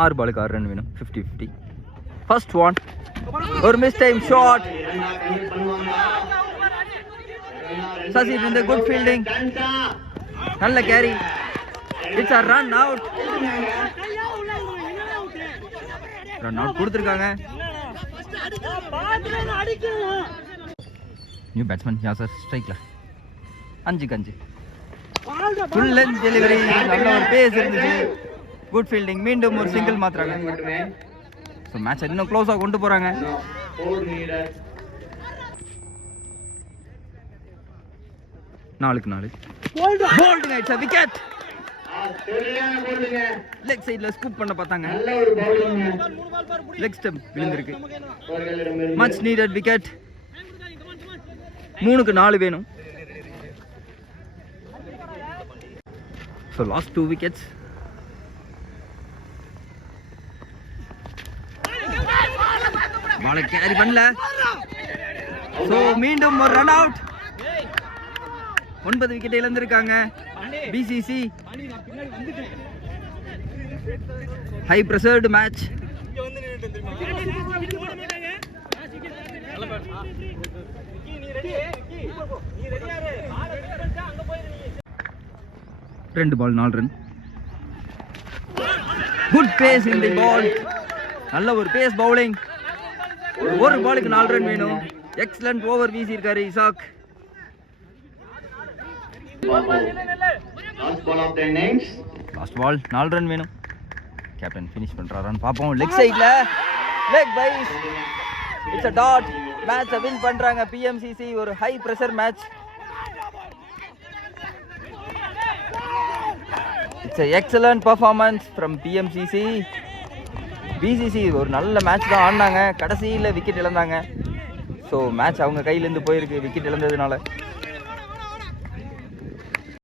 6 பாலுக்கு 6 ரன் வேணும். 50-50. First one, ஒரு மிஸ் டைம் ஷாட். சசி இந்த குட் ஃபீல்டிங், நல்ல carry. It's a run out. Run out கொடுத்துருக்காங்க. நியூ பேட்ஸ்மேன் யாசர் ஸ்ட்ரைக்ல 5-5. ஃபுல் லென்த் டெலிவரி, நல்ல ஒரு பேஸ் இருந்துச்சு. குட் ஃபீல்டிங், மீண்டும் ஒரு சிங்கிள் மாத்துறாங்க. ஸோ மேட்சை இன்னும் க்ளோஸாக கொண்டு போறாங்க. 4-4. போல்டுங்க, இட்ஸ் a wicket. லெக் சைடுல ஸ்கூப் பண்ண பார்த்தாங்க. லெக் ஸ்டெம்ப் விழுந்திருக்கு. Much needed wicket. 3-4 வேணும். So last 2 wickets. பாலை கேரி பண்ணல. ஸோ மீண்டும் ஒரு ரன் அவுட். 9 விக்கெட் இழந்திருக்காங்க பிசிசி. High pressured match. ரெண்டு ball 4 run. Good pace in the ball. நல்ல ஒரு பேஸ் பவுலிங். ஒரு பாலுக்கு 4 ரன் வேணும். எக்ஸலன்ட் ஓவர் வீசி இருக்காரு இசாக். லாஸ்ட் பால் 4 ரன் வேணும். கேப்டன் ஃபினிஷ் பண்றாரான்னு பாப்போம். லெக் சைடுல leg byes. It's a dot. மேட்சை வின் பண்றாங்க பிஎம்சிசி. ஒரு high pressure match. It's a excellent performance from PMCC. PCC ஒரு நல்ல மேட்ச் தான் ஆடினாங்க. கடைசியில் விக்கெட் இழந்தாங்க. ஸோ மேட்ச் அவங்க கையிலேருந்து போயிருக்கு விக்கெட் இழந்ததுனால.